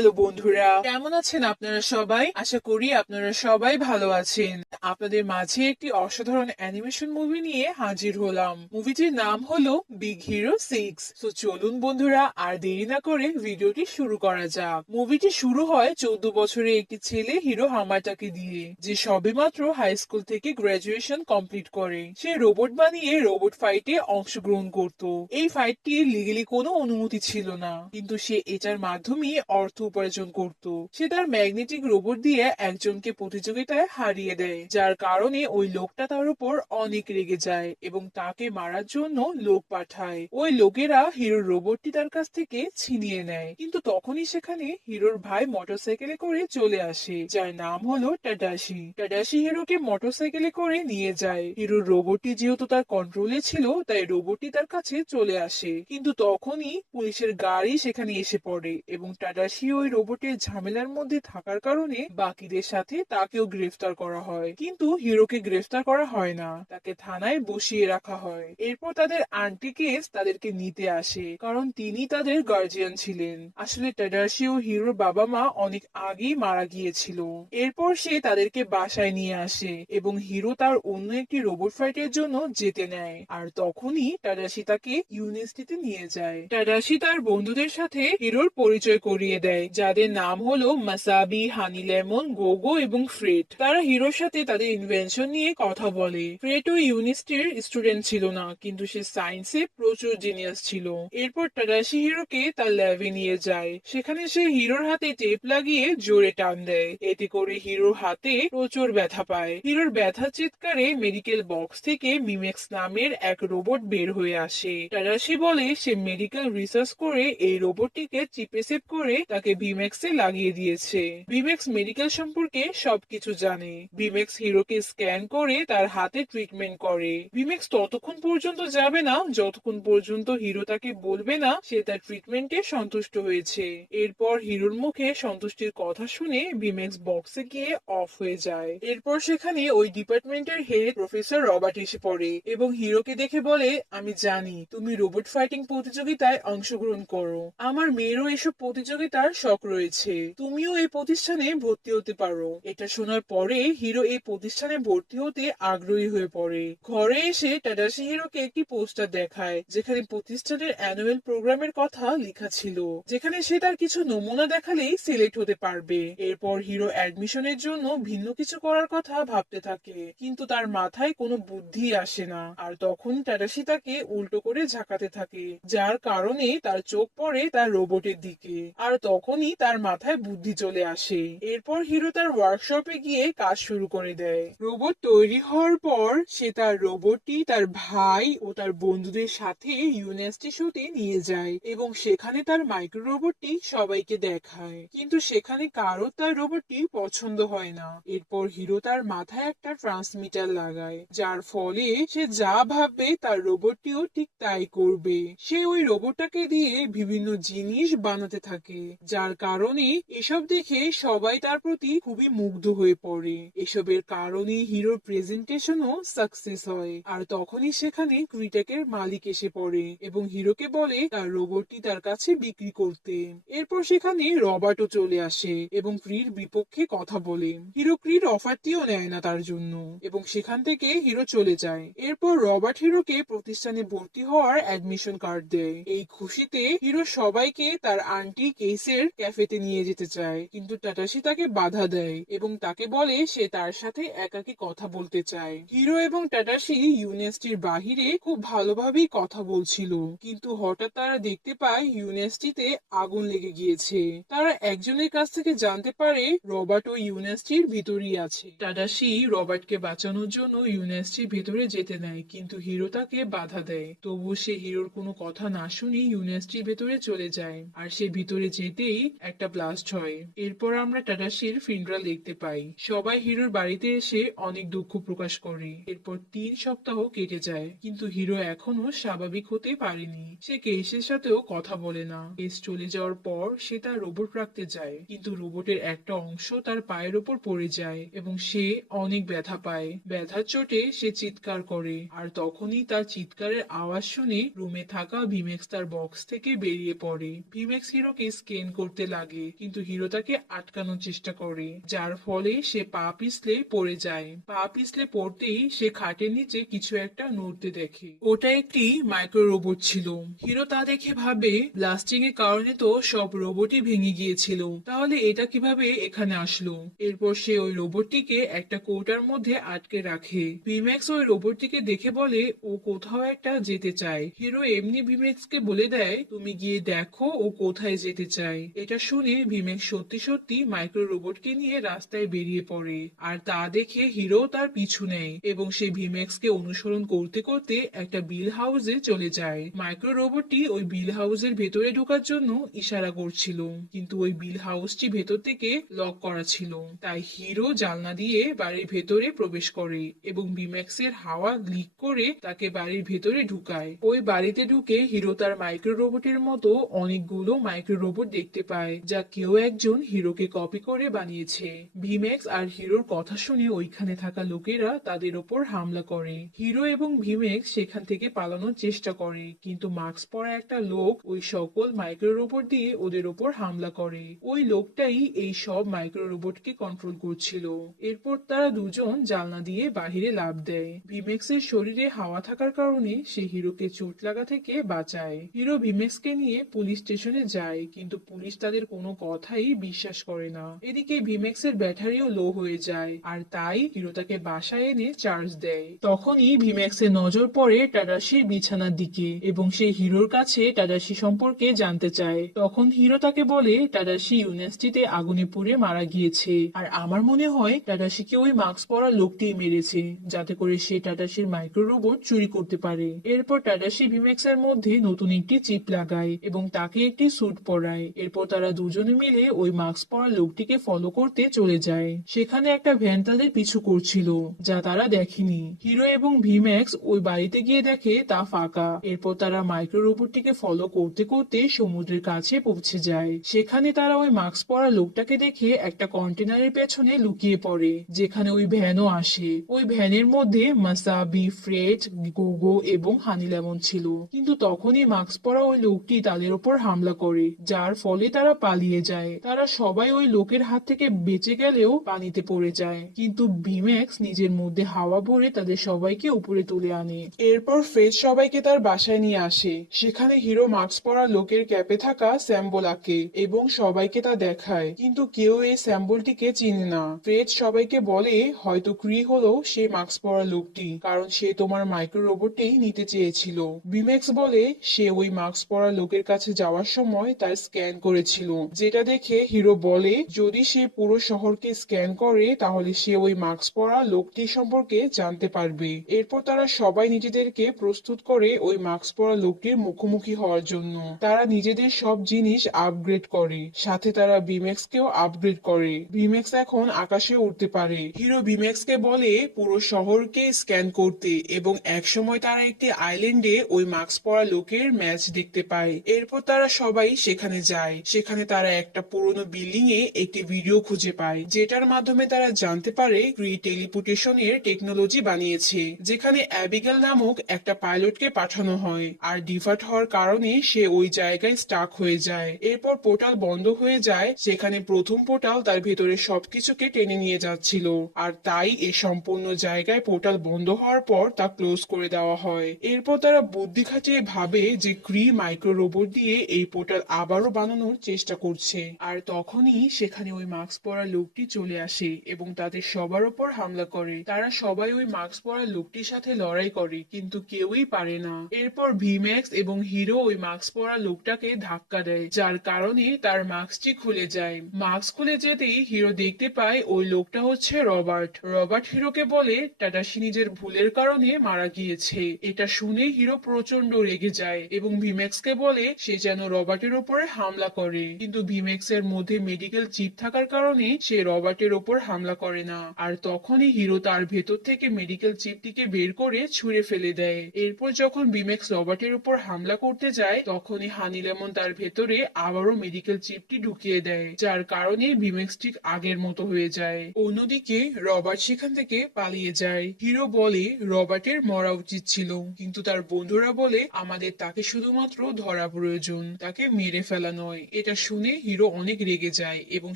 Hello বন্ধুরা, কেমন আছেন আপনারা সবাই? আশা করি আপনারা সবাই ভালো আছেন। আপনাদের মাঝে একটি অসাধারণ অ্যানিমেশন মুভি নিয়ে হাজির হলাম। মুভিটির নাম হলো বিগ হিরো 6। তো চলুন বন্ধুরা, আর দেরি না করে ভিডিওটি শুরু করা যাক। মুভিটি শুরু হয় 14 বছরের একটি ছেলে হিরো হামাটাকে দিয়ে, যে সবেমাত্র হাই স্কুল থেকে গ্রাজুয়েশন কমপ্লিট করে। সে রোবট বানিয়ে রোবট ফাইটে অংশগ্রহণ করত। এই ফাইটটি লিগ্যালি কোনো অনুমতি ছিল না, কিন্তু সে এটার মাধ্যমে অর্থ উপার্জন করত। সে তার ম্যাগনেটিক রোবট দিয়ে একজনকে প্রতিযোগিতায় হারিয়ে দেয়, যার কারণে ওই লোকটা তার উপর অনেক রেগে যায় এবং তাকে মারার জন্য লোক পাঠায়। ওই লোকেরা হিরোর রোবটটি তার কাছ থেকে ছিনিয়ে নেয়, কিন্তু তখনই সেখানে হিরোর ভাই মোটরসাইকেলে করে চলে আসে, যার নাম হলো টাডাশি। টাডাশি হিরোকে মোটরসাইকেলে করে নিয়ে যায়। হিরোর রোবটটি যেহেতু তার কন্ট্রোলে ছিল, তাই রোবটটি তার কাছে চলে আসে, কিন্তু তখনই পুলিশের গাড়ি সেখানে এসে পড়ে এবং টাডাশি ওই রোবটের ঝামেলার মধ্যে থাকার কারণে বাকিদের সাথে তাকেও গ্রেফতার করা হয়। কিন্তু হিরোকে গ্রেফতার করা হয় না, তাকে থানায় বসিয়ে রাখা হয়। এরপর তাদের আন্টি কেস তাদেরকে নিতে আসে, কারণ তিনি তাদের গার্জিয়ান ছিলেন। আসলে টাডাশি ও হিরোর বাবা মা অনেক আগেই মারা গিয়েছিল। এরপর সে তাদেরকে বাসায় নিয়ে আসে এবং হিরো তার অন্য একটি রোবট ফাইটের জন্য যেতে নেয়। আর তখনই টাডাশি তাকে ইউনিভার্সিটিতে নিয়ে যায়। টাডাশি তার বন্ধুদের সাথে হিরোর পরিচয় করিয়ে দেয়, যাদের নাম হলো মাসাবি, হানি লেমন, গোগো এবং ফ্রেড। তারা হিরোর সাথে তাদের ইনভেনশন নিয়ে কথা বলে। ফ্রেড ও ইউনিভার্সিটির স্টুডেন্ট ছিল না, কিন্তু সে সায়েন্সে প্রচুর জিনিয়াস ছিল। এরপর টাডাশি হিরোকে তার ল্যাবে নিয়ে যায়। সেখানে সে হিরোর হাতে টেপ লাগিয়ে জোরে টান দেয়, এতে করে হিরোর হাতে প্রচুর ব্যথা পায়। হিরোর ব্যথা চিৎকারে মেডিকেল বক্স থেকে মিমেক্স নামের এক রোবট বের হয়ে আসে। টাডাশি বলে সে মেডিকেল রিসার্চ করে এই রোবটটিকে চিপে সেভ করে তাকে ভিমেক্সে লাগিয়ে দিয়েছে। ভিমেক্স মেডিকেল সম্পর্কে সবকিছু জানে। ভিমেক্স হিরোকে স্ক্যান করে তার হাতে ট্রিটমেন্ট করে। ভিমেক্স ততক্ষণ পর্যন্ত যাবে না যতক্ষণ পর্যন্ত হিরো তাকে বলবে না সে তার ট্রিটমেন্টে সন্তুষ্ট হয়েছে। এরপর হিরোর মুখে সন্তুষ্টির কথা শুনে ভিমেক্স বক্সে গিয়ে অফ হয়ে যায়। এরপর সেখানে ওই ডিপার্টমেন্টের হেড প্রফেসর রবার্ট এসে পড়ে এবং হিরোকে দেখে বলে, আমি জানি তুমি রোবট ফাইটিং প্রতিযোগিতায় অংশগ্রহণ করো। আমার মেয়েরও এসব প্রতিযোগিতার শখ রয়েছে, তুমিও এই প্রতিষ্ঠানে ভর্তি হতে পারো। এটা শোনার পরে হিরো এই প্রতিষ্ঠানে ভর্তি হতে আগ্রহী হয়ে পড়ে। ঘরে এসে টাডাশি হিরোকে একটি পোস্টার দেখায়, যেখানে প্রতিষ্ঠানের অ্যানুয়াল প্রোগ্রামের কথা লেখা ছিল, যেখানে সে তার কিছু নমুনা দেখালেই সিলেক্ট হতে পারবে। এরপর হিরো অ্যাডমিশনের জন্য ভিন্ন কিছু করার কথা ভাবতে থাকে, কিন্তু তার মাথায় কোনো বুদ্ধি আসে না। আর তখন টাডাশি তাকে উল্টো করে ঝাঁকাতে থাকে, যার কারণে তার চোখ পড়ে তার রোবটের দিকে। আর তখনই তার মাথায় বুদ্ধি চলে আসে। এরপর হিরো তার ওয়ার্কশপে গিয়ে কাজ শুরু করে দেয়। রোবট তৈরি হওয়ার পর সে তার রোবটটি তার ভাই ও তার বন্ধুদের সাথে ইউনিভার্সিটি শোতে নিয়ে যায় এবং সেখানে তার মাইক্রো রোবটটি সবাইকে দেখায়, কিন্তু সেখানে কারো তার রোবটটি পছন্দ হয় না। এরপর হিরো তার মাথায় একটা ট্রান্সমিটার লাগায়, যার ফলে সে যা ভাববে তার রোবটটিও ঠিক তাই করবে। সে ওই রোবটটাকে দিয়ে বিভিন্ন জিনিস বানাতে থাকে, যার কারণে এসব দেখে সবাই তার প্রতি খুবই মুগ্ধ হয়ে পড়ে। এসবের কারণে হিরোর প্রেজেন্টেশনও সাকসেস হয়। আর তখনই সেখানে ক্রিটেকের মালিক এসে পড়ে এবং হিরোকে বলে তার রোবটটি তার কাছে বিক্রি করতে। এরপর সেখানে রবার্টও চলে আসে এবং ক্রির বিপক্ষে কথা বলে। হিরো ক্রির অফারটিও নেয় না তার জন্য এবং সেখান থেকে হিরো চলে যায়। এরপর রবার্ট হিরোকে প্রতিষ্ঠানে ভর্তি হওয়ার অ্যাডমিশন কার্ড দেয়। এই খুশিতে হিরো সবাইকে তার আন্টি কেসের ক্যাফেতে নিয়ে যেতে চায়, কিন্তু টাটাশি তাকে বাধা দেয় এবং তাকে বলে সে তার সাথে একাকী কথা বলতে চায়। হিরো এবং টাটাশি ইউনিভার্সিটির বাহিরে খুব ভালোভাবেই কথা বলছিল, কিন্তু হঠাৎ তারা দেখতে পায় ইউনিভার্সিটিতে আগুন লেগে গিয়েছে। তারা একজনের কাছ থেকে জানতে পারে রবার্ট ও ইউনিভার্সিটির ভিতরেই আছে। টাটাশি রবার্টকে বাঁচানোর জন্য ইউনিভার্সিটির ভেতরে যেতে নেয়, কিন্তু হিরো তাকে বাধা দেয়। তবু সে হিরোর কোনো কথা না শুনে ইউনিভার্সিটির ভেতরে চলে যায়, আর সে ভিতরে যেতেই একটা ব্লাস্ট হয়। এরপর আমরা টাটাশির ফিনরাল দেখতে পাই। সবাই হিরোর বাড়িতে এসে অনেক দুঃখ প্রকাশ করে। এরপর 3 সপ্তাহ কেটে যায়, কিন্তু হিরো এখনো স্বাভাবিক হতে পারেনি। সে কেসের সাথেও কথা বলে না। কেস চলে যাওয়ার পর সে তার রোবট রাখতে যায়, কিন্তু রোবটের একটা অংশ তার পায়ের উপর পড়ে যায় এবং সে অনেক ব্যথা পায়। ব্যথার চোটে সে চিৎকার করে, আর তখনই তার চিৎকারের আওয়াজ শুনে রুমে থাকা ভিমেক্স তার বক্স থেকে বেরিয়ে পড়ে। ভিমেক্স হিরোকে স্ক্যান করতে লাগে, কিন্তু হিরো তাকে আটকানোর চেষ্টা করে, যার ফলে সে পা পিছলে পড়ে যায়। পা পিছলে পড়তেই সে খাটের নিচে কিছু একটা নড়তে দেখে। ওটা একটি মাইক্রো রোবট ছিল। হিরো তা দেখে ভাবে, ব্লাস্টিং এর কারণে তো সব রোবটই ভেঙে গিয়েছিল, তাহলে এটা কিভাবে এখানে আসলো। এরপর সে ওই রোবটটিকে একটা কৌটার মধ্যে আটকে রাখে। ভিমেক্স ওই রোবটটিকে দেখে বলে ও কোথাও একটা যেতে চায়। হিরো এমনি ভিমেক্স কে বলে দেয়, তুমি গিয়ে দেখো ও কোথায় যেতে চায়। এটা শুনে ভিমেক্স সত্যি সত্যি মাইক্রো রোবটকে নিয়ে রাস্তায় বেরিয়ে পড়ে, আর তা দেখে হিরো তার পিছু নেয় এবং সে ভিমেক্স কে অনুসরণ করতে করতে একটা বিল হাউসে চলে যায়। মাইক্রো রোবটটি ওই বিল হাউসের ভেতরে ঢোকার জন্য ইশারা করছিল, কিন্তু ওই বিল হাউসটি ভেতর থেকে লক করা ছিল। তাই হিরো জানলা দিয়ে বাড়ির ভেতরে প্রবেশ করে এবং ভিমেক্সের হাওয়া লিক করে তাকে বাড়ির ভেতরে ঢুকায়। ওই বাড়িতে ঢুকে হিরো তার মাইক্রো রোবটের মতো অনেকগুলো মাইক্রো রোবট দেখতে পায়, যা কেউ একজন হিরোকে কপি করে বানিয়েছে। ভিমেক্স আর হিরোর কথা শুনে ওইখানে থাকা লোকেরা তাদের ওপর হামলা করে। হিরো এবং ভিমেক্স সেখান থেকে পালানোর চেষ্টা করে, কিন্তু মাস্ক পরা একটা লোক ওই সকল মাইক্রো রোবট দিয়ে ওদের ওপর হামলা করে। ওই লোকটাই এই সব মাইক্রো রোবটকে কন্ট্রোল করছিল। এরপর তারা দুজন জানলা দিয়ে বাহিরে লাফ দেয়। ভিমেক্সের শরীরে হাওয়া থাকার কারণে সে হিরোকে চোট লাগা থেকে বাঁচায়। হিরো ভিমেক্সকে নিয়ে পুলিশ স্টেশনে যায়, কিন্তু পুলিশ তাদের কোনো কথাই বিশ্বাস করে না। এদিকে ভিমেক্সের ব্যাটারিও লো হয়ে যায়, আর তাই হিরো তাকে বাসায় এনে চার্জ দেয়। তখনই ভিমেক্সের নজর পড়ে টাডাশির বিছানার দিকে এবং সে হিরোর কাছে টাডাশি সম্পর্কে জানতে চায়। তখন হিরো তাকে বলে টাডাশি ইউনিভার্সিটিতে আগুনে পুড়ে মারা গিয়েছে, আর আমার মনে হয় টাডাশিকে ওই মাস্ক পরা লোকটিই মেরেছে, যাতে করে সে টাডাশির মাইক্রো রোবট চুরি করতে পারে। এরপর টাডাশি ভিমেক্সের মধ্যে নতুন একটি চিপ লাগায় এবং তাকে একটি স্যুট পরায়। এরপর তারা দুজনে মিলে ওই মাস্ক পরা লোকটিকে ফলো করতে চলে যায়। সেখানে একটা ভ্যান তাদের পিছু করছিল, যা তারা দেখেনি। হিরো এবং ভিমেক্স ওই বাড়িতে গিয়ে দেখে তা ফাঁকা। এরপর তারা মাইক্রো রোবটটিকে ফলো করতে করতে সমুদ্রের কাছে পৌঁছে যায়। সেখানে তারা ওই মাস্ক পরা লোকটাকে দেখে একটা কন্টেনারের পেছনে লুকিয়ে পড়ে, যেখানে ওই ভ্যানও আসে। ওই ভ্যানের মধ্যে মাসাবি, ফ্রেড, গোগো এবং হানি লেমন ছিল, কিন্তু তখনই মাস্ক পরা ওই লোকটি তাদের উপর হামলা করে, যার ফলে তারা পালিয়ে যায়। তারা সবাই ওই লোকের হাত থেকে বেঁচে গেলেও পানিতে পড়ে যায়, কিন্তু ভিমেক্স নিজের মধ্যে হাওয়া ভরে তাদের সবাইকে উপরে তুলে আনে। এরপর ফ্রেড সবাইকে তার বাসায় নিয়ে আসে। সেখানে হিরো মাস্ক পরা লোকের ক্যাপে থাকা স্যাম্বল আঁকে এবং সবাইকে তা দেখায়, কিন্তু কেউ এই স্যাম্বলটিকে চিনে না। ফ্রেড সবাইকে বলে হয়তো ক্রি হলো সেই মাস্ক পরা লোকটি, কারণ সে তোমার মাইক্রো রোবটটি নিতে চেয়েছিল। ভিমেক্স বলে সে ওই মাস্ক পরা লোকের কাছে যাওয়ার সময় তার স্ক্যান করেছিল, যেটা দেখে হিরো বলে যদি সে পুরো শহরকে স্ক্যান করে তাহলে সে ওই মাস্ক পরা লোকটি সম্পর্কে জানতে পারবে। এরপর তারা সবাই নিজেদেরকে প্রস্তুত করে ওই মাস্ক পরা লোকটির মুখোমুখি হওয়ার জন্য। তারা নিজেদের সব জিনিস আপগ্রেড করে, সাথে তারা ভিমেক্স কেও আপগ্রেড করে। ভিমেক্স এখন আকাশে উঠতে পারে। হিরো ভিমেক্স কে বলে পুরো শহরকে স্ক্যান করতে এবং একসময় তারা একটি আইল্যান্ডে ওই মাস্ক পরা লোকের ম্যাচ দেখতে পায়। এরপর তারা সবাই সেখানে যায়। সেখানে তারা একটা পুরনো বিল্ডিং এ একটি ভিডিও খুঁজে পায়, যেটার মাধ্যমে তারা জানতে পারে ক্রি টেলিপোর্টেশন এর টেকনোলজি বানিয়েছে, যেখানে অ্যাবিগেল নামক একটা পাইলটকে পাঠানো হয়, আর ডিফার্ট হওয়ার কারণে সে ওই জায়গায় স্টাক হয়ে যায়। এরপর পোর্টাল বন্ধ হয়ে যায়, সেখানে প্রথম পোর্টাল তার ভেতরে সবকিছুকে টেনে নিয়ে যাচ্ছিল, আর তাই এই সম্পূর্ণ জায়গায় পোর্টাল বন্ধ হওয়ার পর তা ক্লোজ করে দেওয়া হয়। এরপর তারা বুদ্ধি খাটিয়ে ভাবে যে ক্রি মাইক্রো রোবট দিয়ে এই পোর্টাল আবারও বানানোর চেষ্টা করছে, আর তখনই সেখানে ওই মাস্ক পরা লোকটি চলে আসে এবং তাদের সবার উপর হামলা করে। তারা সবাই ওই মাস্ক পরা লোকটির সাথে লড়াই করে, কিন্তু কেউই পারে না। এরপর ভিমেক্স এবং হিরো ওই মাস্ক পরা লোকটাকে ধাক্কা দেয়, যার কারণে তার মাস্কটি খুলে যায়। মাস্ক খুলে যেতেই হিরো দেখতে পায় ওই লোকটা হচ্ছে রবার্ট। রবার্ট হিরোকে বলে টাটাশি নিজের ভুলের কারণে মারা গিয়েছে। এটা শুনে হিরো প্রচন্ড রেগে যায় এবং ভিমেক্সকে বলে সে যেন রবার্টের উপরে হামলা করে, কিন্তু ভিমেক্স এর মধ্যে মেডিকেল চিপ থাকার কারণে সে রবার্টের উপর হামলা করে না। আর তখনই হিরো তার ভেতর থেকে মেডিকেল চিপটিকে বের করে ছুঁড়ে ফেলে দেয়। এরপর যখন ভিমেক্স রবার্টের উপর হামলা করতে যায়, তখনই হানি লেমন তার ভেতরে আবারও মেডিকেল চিপ চিপটি ঢুকিয়ে দেয়, যার কারণে বিমেক্স ঠিক আগের মতো হয়ে যায়। অন্যদিকে রবার্ট সেখান থেকে পালিয়ে যায়। হিরো বলে রবার্টের মরা উচিত ছিল, কিন্তু তার বন্ধুরা বলে আমাদের তাকে শুধুমাত্র ধরা প্রয়োজন, তাকে মেরে ফেলা নয়। এটা শুনে হিরো অনেক রেগে যায় এবং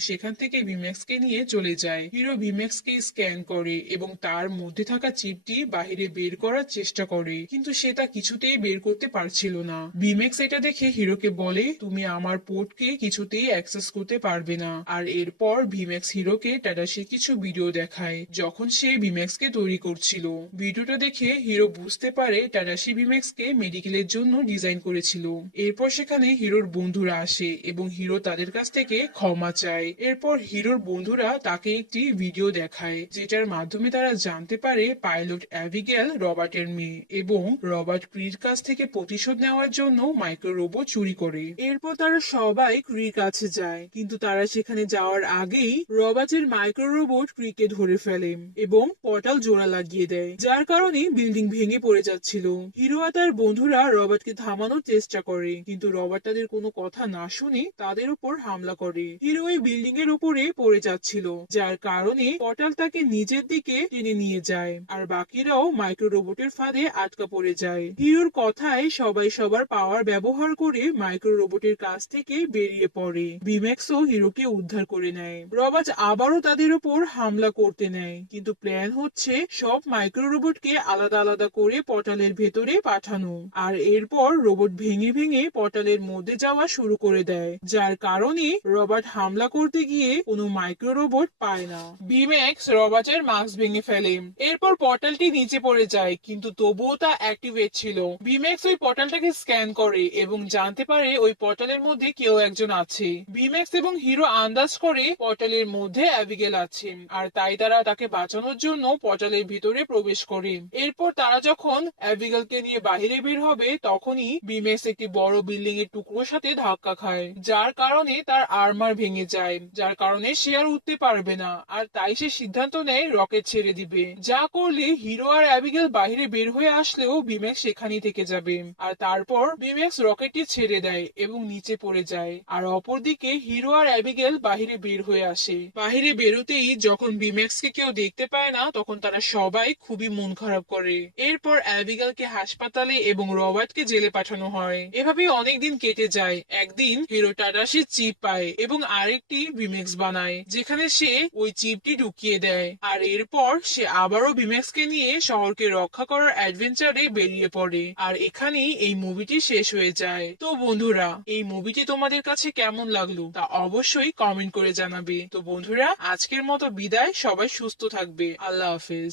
সেখান থেকে ভিম্যাক্সকে নিয়ে চলে যায়। হিরো ভিম্যাক্সকে স্ক্যান করে এবং তার মধ্যে থাকা চিপটি বাহিরে বের করার চেষ্টা করে, কিন্তু সে তা কিছুতেই বের করতে পারছিল না। ভিম্যাক্স এটা দেখে হিরোকে বলে তুমি আমার পোর্টকে কিছুতেই অ্যাক্সেস করতে পারবে না। আর এরপর ভিম্যাক্স হিরোকে টাটাসে কিছু ভিডিও দেখায় যখন সে ভিম্যাক্সকে তৈরি করছিল। ভিডিওটা দেখে হিরো বুঝতে পারে টাটাসি ভিম্যাক্সকে মেডিকেলের জন্য ডিজাইন করেছিল। এরপর সেখানে হিরোর বন্ধুরা আসে এবং হিরো তাদের কাছ থেকে ক্ষমা চায়। এরপর হিরোর বন্ধুরা তাকে একটি ভিডিও দেখায় যেটার মাধ্যমে তারা জানতে পারে পাইলট অ্যাবিগেল রবার্টের মেয়ে এবং রবার্ট ক্রির কাছ থেকে প্রতিশোধ নেওয়ার জন্য মাইক্রো রোবট চুরি করে। এরপর তারা সবাই ক্রির কাছে যায়, কিন্তু তারা সেখানে যাওয়ার আগেই রবার্টের মাইক্রো রোবট ক্রিকে ধরে ফেলে এবং পোর্টাল জোড়া লাগিয়ে দেয়, যার কারণে বিল্ডিং ভেঙে পড়ে যাচ্ছিল। হিরো আর তার বন্ধুরা রবার্টকে থামানোর চেষ্টা করে, কিন্তু রবার্ট তাদের কোনো কথা না শুনে তাদের উপর হামলা করে। হিরো এই বিল্ডিং এর উপরে পড়ে যাচ্ছিল, যার কারণে পোর্টাল তাকে নিজের দিকে টেনে নিয়ে যায় আর বাকিরাও মাইক্রো রোবটের ফাঁদে আটকা পড়ে যায়। হিরোর কথায় সবাই সবার পাওয়ার ব্যবহার করে মাইক্রো রোবটের কাছ থেকে বেরিয়ে পড়ে। ভিম্যাক্সও হিরোকে উদ্ধার করে নেয়। রবার্ট আবারও তাদের উপর হামলা করতে নেয়, কিন্তু প্ল্যান হচ্ছে সব মাইক্রো রোবটকে আলাদা আলাদা করে পোর্টালের ভেতরে পাঠানো, আর এরপর রোবট ভেঙে ভেঙে পোর্টালের মধ্যে যাওয়া শুরু করে দেয়, যার কারণে রবার্ট হামলা করতে গিয়ে কোনো মাইক্রো রোবট পায় না। ভিম্যাক্স রবার্টের মাস্ক ভেঙে ফেলে। এরপর পোর্টালটি নিচে পড়ে যায়, কিন্তু তবুও তা অ্যাক্টিভেট ছিল। ভিম্যাক্স ওই পোর্টালটাকে স্ক্যান করে এবং জানতে পারে ওই পোর্টালের মধ্যে কেউ একজন আছে। ভিম্যাক্স এবং হিরো আন্দাজ করে পোর্টালের মধ্যে অ্যাবিগেল আছে, আর তাই তারা তাকে বাঁচানোর জন্য পোর্টালের ভিতরে প্রবেশ করে। এরপর তারা যখন অ্যাবিগেলকে নিয়ে বাইরে বের হবে তখনই ভিম্যাক্স একটি বড় বিল্ডিং এর টুকরোর সাথে ধাক্কা খায়, যার কারণে তার আর্মার ভেঙে যায়, যার কারণে সে আর উঠতে পারবে না। আর তাই সে সিদ্ধান্ত নেয় রকেট ছেড়ে দিবে, যা করলে হিরো আর অ্যাবিগেল বাইরে বের হয়ে আসলেও ভিম্যাক্স সেখানেই থেকে যাবে। আর তারপর ভিম্যাক্স রকেটটি ছেড়ে দেয় এবং নিচে পড়ে যায়, আর অপরদিকে হিরো আর অ্যাবিগেল বাহিরে বের হয়ে আসে। বাহিরে বেরোতেই যখন ভিম্যাক্সকে কেউ দেখতে পায় না তখন তারা সবাই খুবই মন খারাপ করে। এরপর অ্যাবিগেলকে হাসপাতালে এবং রবার্টকে জেলে পাঠানো হয়। এভাবে অনেকদিন কেটে যায়। একদিন হিরো টাটাসি চিপ পায় এবং আরেকটি ভিম্যাক্স বানায় যেখানে সে ওই চিপটি ঢুকিয়ে দেয়, আর এরপর সে আবারও ভিম্যাক্সকে নিয়ে শহরকে রক্ষা করার অ্যাডভেঞ্চারে বেরিয়ে পড়ে। আর এখানেই এই মুভিটি শেষ হয়ে যায়। তো বন্ধুরা, এই মুভিটি তোমাদের কাছে কেমন লাগলো তা অবশ্যই কমেন্ট করে জানাবে। তো বন্ধুরা, আজকের মতো বিদায়, সবাই সুস্থ থাকবে। আল্লাহ হাফেজ।